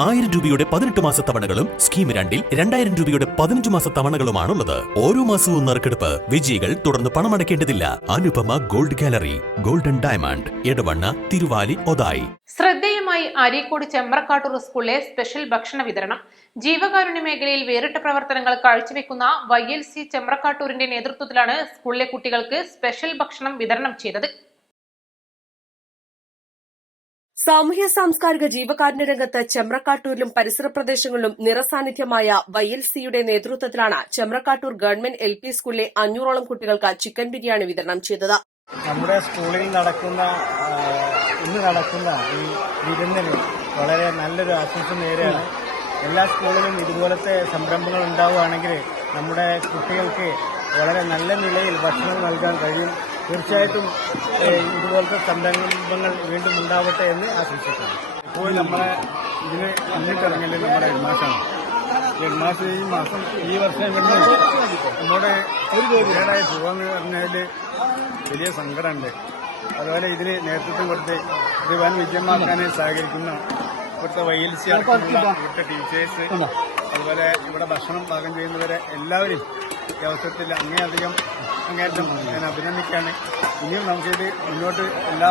1000 രൂപയുടെ 18 മാസ തവണകളും സ്കീം 2-ൽ 2000 രൂപയുടെ 15 മാസ തവണകളുമാണുള്ളത്. ഓരോ മാസവും നറുക്കെടുപ്പ്. വിജയികൾ തുടർന്ന് പണമടയ്ക്കേണ്ടതില്ല. Anupama gold gallery, golden diamond, Edavanna, Thiruvali, Othayi. ശ്രദ്ധേയമായി അരീക്കോട് ചെമ്പ്രക്കാട്ടൂർ സ്കൂളിലെ സ്പെഷ്യൽ ഭക്ഷണ വിതരണം. ജീവകാരുണ്യ മേഖലയിൽ വേറിട്ട പ്രവർത്തനങ്ങൾ കാഴ്ചവെക്കുന്ന YLC ചെമ്പ്രക്കാട്ടൂരിന്റെ നേതൃത്വത്തിലാണ് സ്കൂളിലെ കുട്ടികൾക്ക് സ്പെഷ്യൽ ഭക്ഷണം വിതരണം ചെയ്തത്. സാമൂഹ്യ സാംസ്കാരിക ജീവകാരുണ്യ രംഗത്ത് ചെമ്പ്രക്കാട്ടൂരിലും പരിസര പ്രദേശങ്ങളിലും നിറസാന്നിധ്യമായ YLCയുടെ നേതൃത്വത്തിലാണ് ചെമ്പ്രക്കാട്ടൂർ ഗവൺമെന്റ് LP സ്കൂളിലെ 500ഓളം കുട്ടികൾക്ക് ചിക്കൻ ബിരിയാണി വിതരണം ചെയ്തത്. നമ്മുടെ സ്കൂളിൽ ഇന്ന് നടക്കുന്ന ഈ വിരുന്നിന് വളരെ നല്ലൊരു ആശംസ നേരെയാണ്. എല്ലാ സ്കൂളിലും ഇതുപോലത്തെ സംരംഭങ്ങൾ ഉണ്ടാവുകയാണെങ്കിൽ നമ്മുടെ കുട്ടികൾക്ക് വളരെ നല്ല നിലയിൽ ഭക്ഷണം നൽകാൻ കഴിയും. തീർച്ചയായിട്ടും ഇതുപോലത്തെ സംരംഭങ്ങൾ വീണ്ടും ഉണ്ടാവട്ടെ എന്ന് ആശംസിക്കുന്നു. ഇപ്പോൾ നമ്മളെ ഇതിന് മുന്നിട്ടിറങ്ങല് നമ്മുടെ ഹെഡ്മാഷാണ്. ഹെഡ്മാഷ് ഈ വർഷം നമ്മുടെ ഏടായി പോകാന്ന് പറഞ്ഞതിൽ വലിയ സങ്കടമുണ്ട്. അതുപോലെ ഇതിന് നേതൃത്വം കൊടുത്ത് ഇത് വൻ വിജയമാക്കാൻ സഹകരിക്കുന്ന ഇവിടുത്തെ YLC അടക്കമുള്ള ഇവിടുത്തെ ടീച്ചേഴ്സ്, അതുപോലെ ഇവിടെ ഭക്ഷണം പാകം ചെയ്യുന്നവരെ എല്ലാവരും ഈ അവസരത്തിൽ അങ്ങേയറ്റം ഞാൻ അഭിനന്ദിക്കുകയാണ്. ഇനിയും നമുക്കിത് മുന്നോട്ട് എല്ലാ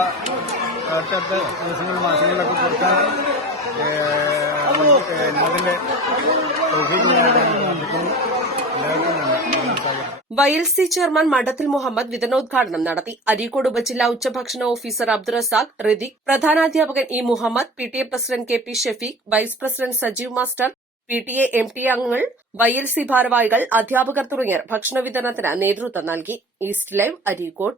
അടുത്തടുത്ത ദിവസങ്ങളിലും മാസങ്ങളിലൊക്കെ കൊടുക്കാൻ അതിന്റെ പ്രാർത്ഥിക്കുന്നു. YLC ചെയർമാൻ മഠത്തിൽ മുഹമ്മദ് വിതരണോദ്ഘാടനം നടത്തി. അരീക്കോട് ഉപജില്ലാ ഉച്ചഭക്ഷണ ഓഫീസർ അബ്ദുൾ റസാഖ്, ഋതിക്, പ്രധാനാധ്യാപകൻ E Muhammad, PTA president KP Shafeeq, vice president Sajeev master, PTA MTA അംഗങ്ങൾ, YLC ഭാരവാഹികൾ, അധ്യാപകർ തുടങ്ങിയവർ ഭക്ഷണ വിതരണത്തിന് നേതൃത്വം നൽകി. East live, Areekode.